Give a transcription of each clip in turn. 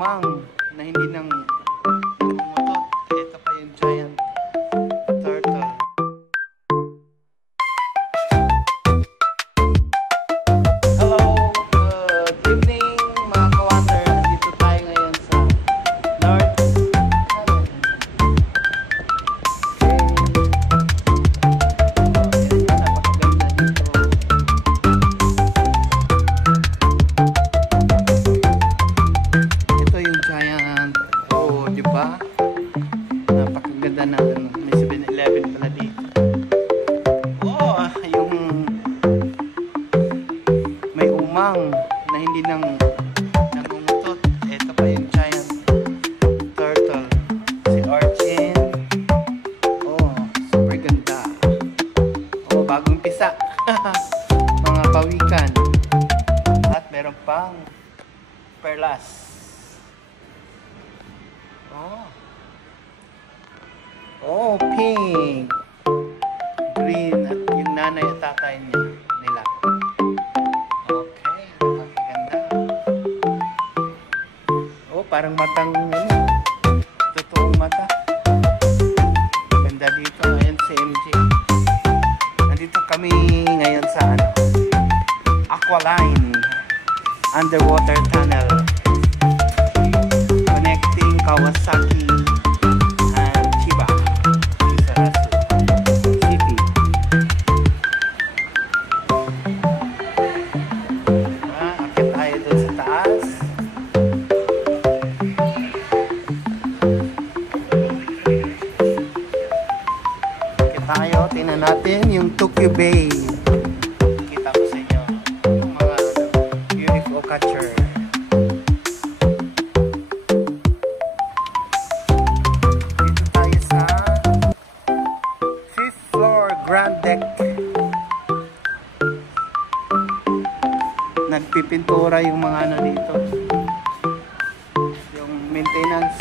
umang na hindi nang umutot. Ito pa yung giant turtle. Hello, good evening mga ka-wonder. Nandito tayo ngayon sa North. Napakaganda na may 7-Eleven pala dito. Oh, yung may umang na hindi nang nangungutot. Ito pa yung giant turtle, si Archin. Oh, super ganda. Oh, bagong pisa. Mga pawikan. At meron pang perlas. Oh, pink, green, at yung nanay at tatay nila. Okay, napakaganda. Oh, parang matang, totoong mata. Ganda dito. Ayan si MJ. Nandito kami ngayon sa Aqualine Underwater Tunnel, connecting Kawasaki tayo. Tingnan natin yung Tokyo Bay. Kita ko sa inyo yung mga UFO catcher. Dito tayo sa 5th floor Grand Deck. Nagpipintura yung mga ano dito, yung maintenance.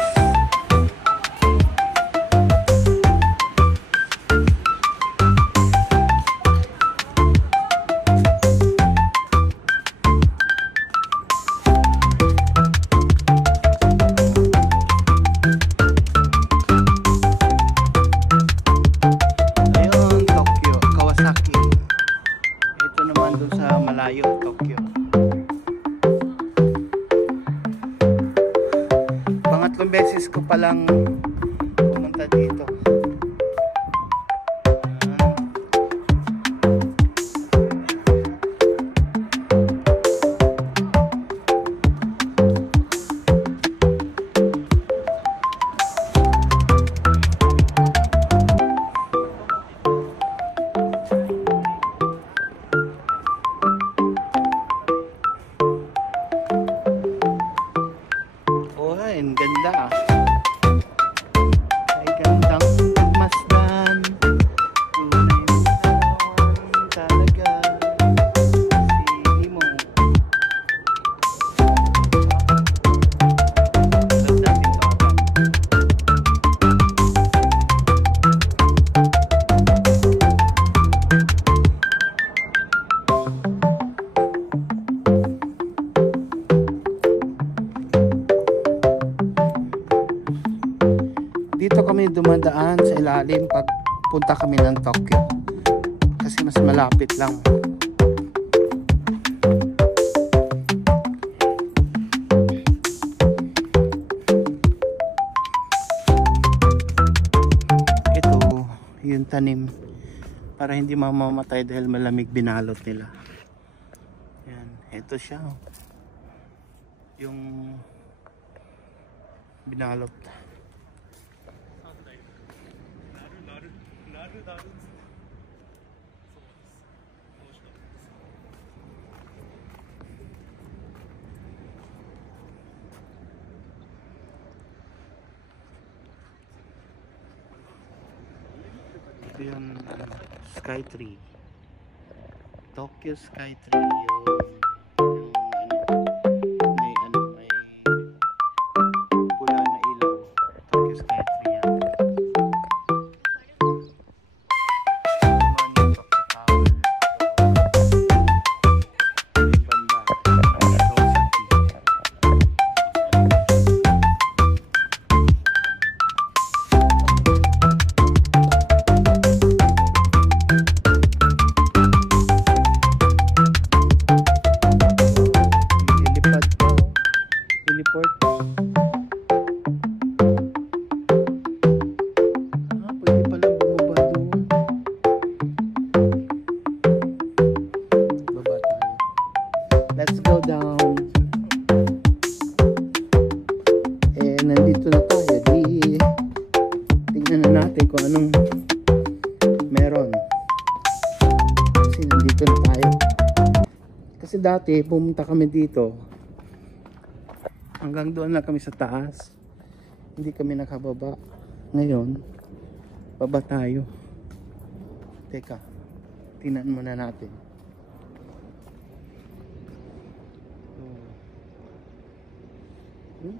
Malayo, Tokyo. Pangatlong beses ko palang pumunta dito. Ang ganda. Ay gandang pagmasdan. Tunay mo naman talaga si Nemo. Love natin to. Dito kami dumadaan sa ilalim pag punta kami ng Tokyo kasi mas malapit lang. Ito yung tanim para hindi mamamatay dahil malamig, binalot nila. Yan, ito siya. Yung binalot. Ito yung Skytree, Tokyo Skytree. May pula na ilaw. Tokyo Skytree yan. Banda. Let's go down. Nandito na tayo. Tingnan na natin kung anong meron. Kasi nandito na tayo. Kasi dati pumunta kami dito. Hanggang doon lang kami sa taas. Hindi kami nakababa. Ngayon, baba tayo. Teka, tingnan muna natin.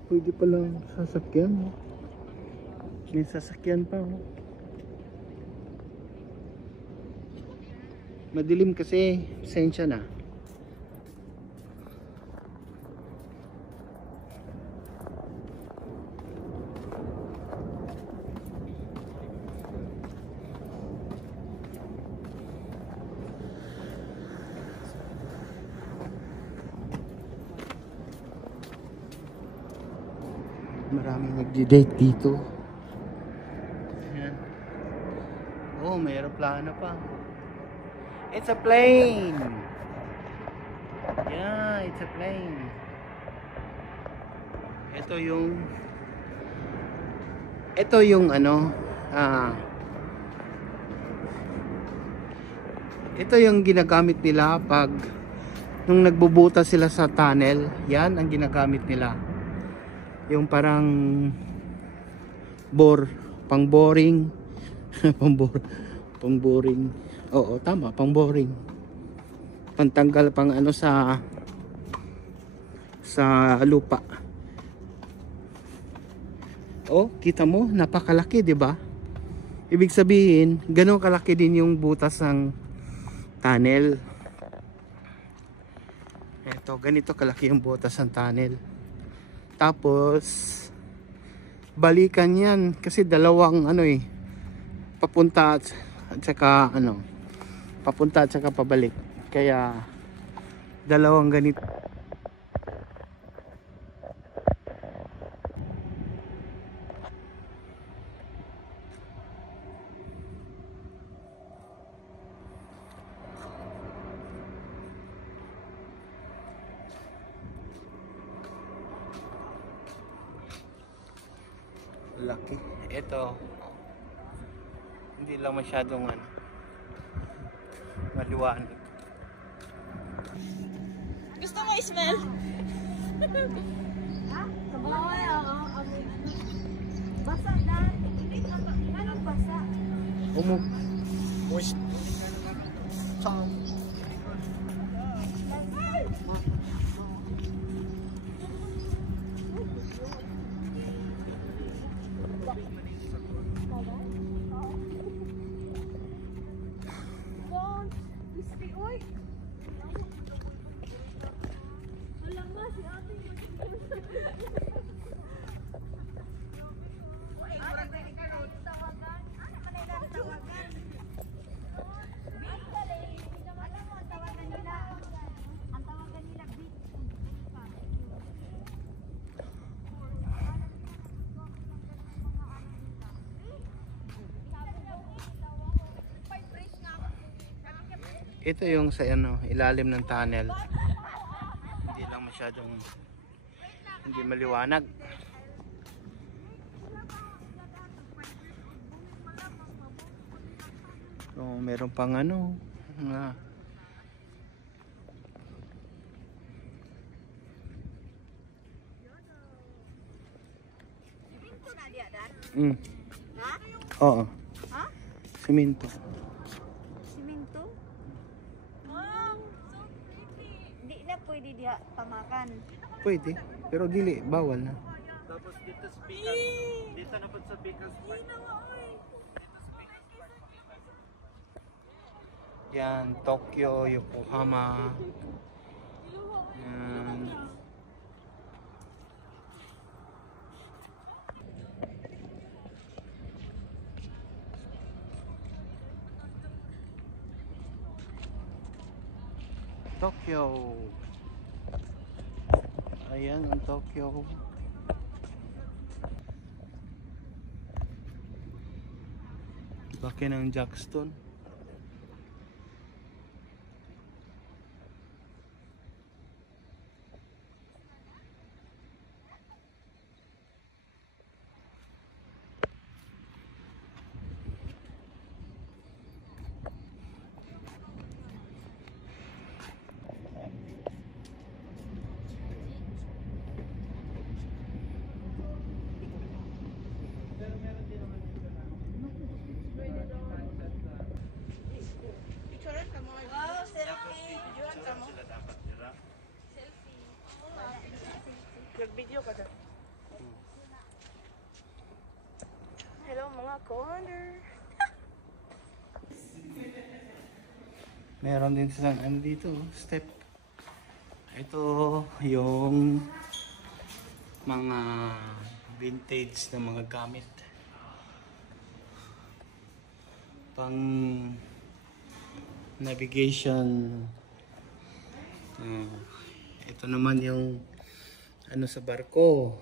Pwede palang sasakyan. May sasakyan pa. Madilim kasi, pasensya na. Maraming nagdi-date dito. Ayan. Oh, may aeroplano pa. It's a plane. Yeah, it's a plane. Ito yung ano, ito yung ginagamit nila pag nung nagbubuta sila sa tunnel. Yan ang ginagamit nila. Yung parang pang boring. Pang boring. Oo, tama, pang boring. Pantanggal pang ano sa lupa. Oh, kita mo, napakalaki, 'di ba? Ibig sabihin, ganun kalaki din yung butas ng tunnel. Ito, ganito kalaki yung butas ng tunnel. Tapos balikan yan kasi dalawang ano papunta at saka papunta at saka pabalik, kaya dalawang ganito. Laki. Ito, hindi lang masyadong maliwanag. Gusto mo i-smell? Ha? Kabaway ako. Basa na. Ganun basa. Moist. Ito yung sa ilalim ng tunnel. Hindi lang masyadong hindi maliwanag. So, meron pang Ha? Oo. Ha? Simento. Simento? Wow, so pretty. Di na pwede diha pamakan. Pwede, pero dili, bawal na. Tapos dito sa Pikas. Dito na po sa Pikas. Yan, Tokyo, Yokohama. Yan. Tokyo. Ayan ang Tokyo. Laki ng Jackstone. Video ka dyan. Hello mga corner. Meron din silang ano dito, step. Ito yung mga vintage na mga gamit. Pang navigation. Ito naman yung ano sa barko.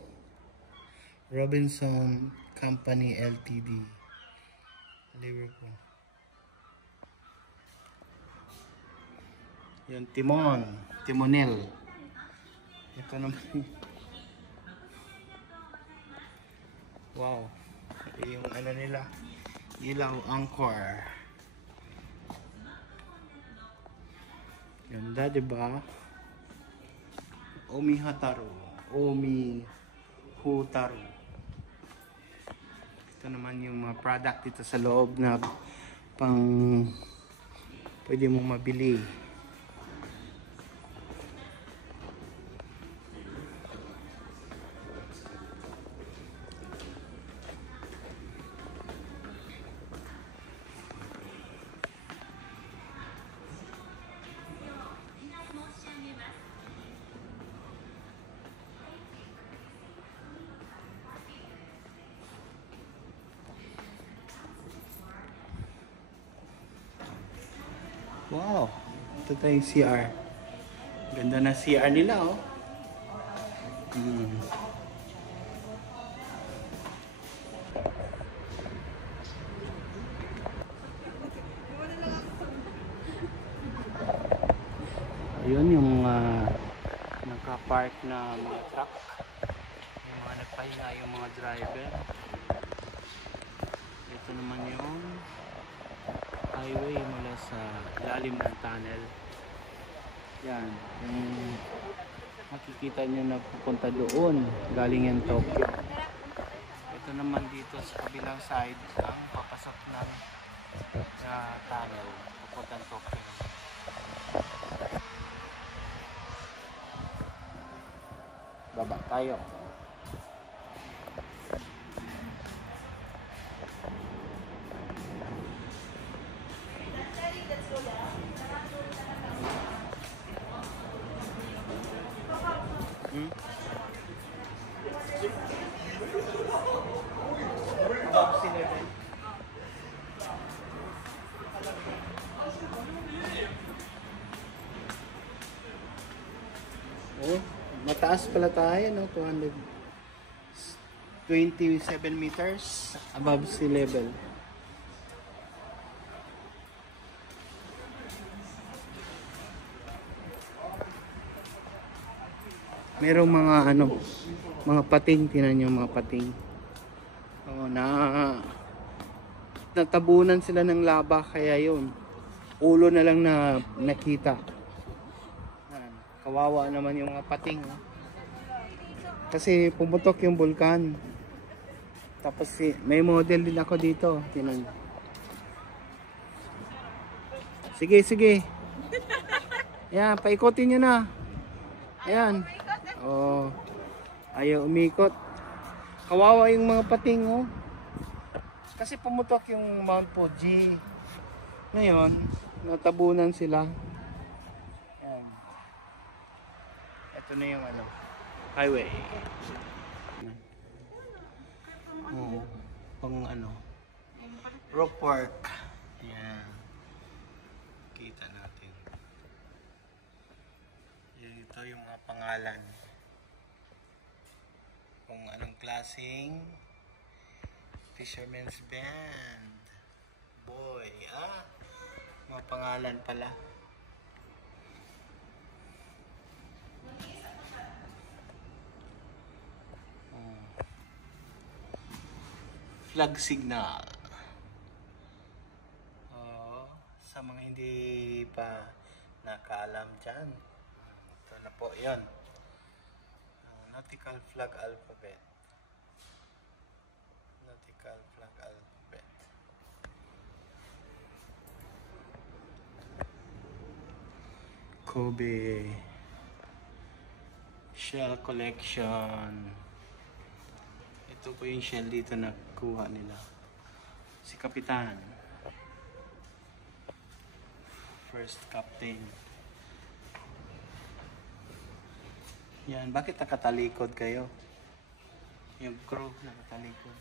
Robinson Company Ltd. Liverpool. Yung timonel. Ito naman. Wow. Yung ano nila, ilaw anchor. Ganda, diba? Omi Hutaru. Ito naman yung mga product dito sa loob na pang pwede mong mabili. Wow, ito tayong CR. Ganda na CR nila, oh. Ayun yung naka-park na mga truck. Yung mga nagpahinga yung mga driver. Ito naman yung highway mula sa ilalim ng tunnel. Yan, yung makikita nyo na pupunta doon, galing yung Tokyo. Ito naman dito sa kabilang side ang papasok ng tunnel pupuntang Tokyo. Baba tayo. Oh, mataas pala tayo, no? 227 meters above sea level. Merong mga mga pating, tinan niyo mga pating. Oh, natabunan sila ng laba kaya yun. Ulo na lang na nakita. Kawawa naman yung mga pating. Kasi pumutok yung bulkan. Tapos may model din ako dito. Tinan. Sige, sige. Ayan, paikotin nyo na. Ayan. Oh, ayaw umikot. Kawawa yung mga pating, oh. Kasi pumutok yung Mount Fuji. Ngayon, natabunan sila. Ayan. Ito na yung highway. Oh, pang rope work. Ayan. Kita natin. Ito yung mga pangalan. Kung anong klaseng Fisherman's Band. Boy, mga pangalan pala. Flag signal. Sa mga hindi pa nakaalam dyan, ito na po yun. Nautical flag alphabet. Nautical flag alphabet. Kobe Shell collection. Ito po yung shell dito na kuha nila. Si Kapitan. First captain. Yan, bakit nakatalikod kayo? Yung crew nakatalikod.